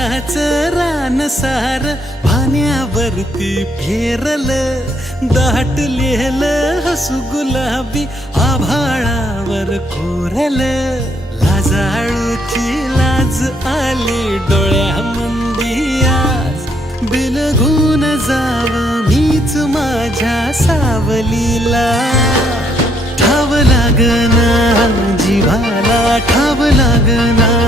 सोन्याचं रान सार पाण्यावरती फेरलं, दाटलेलं हसू गुलाबी आभाळावर कोरलं. लाजाळूची लाज आली डोळ्यामंदी आज, बिलगून जाव मीच माझ्या सावलीला. ठाव लागना जीवाला, ठाव लागना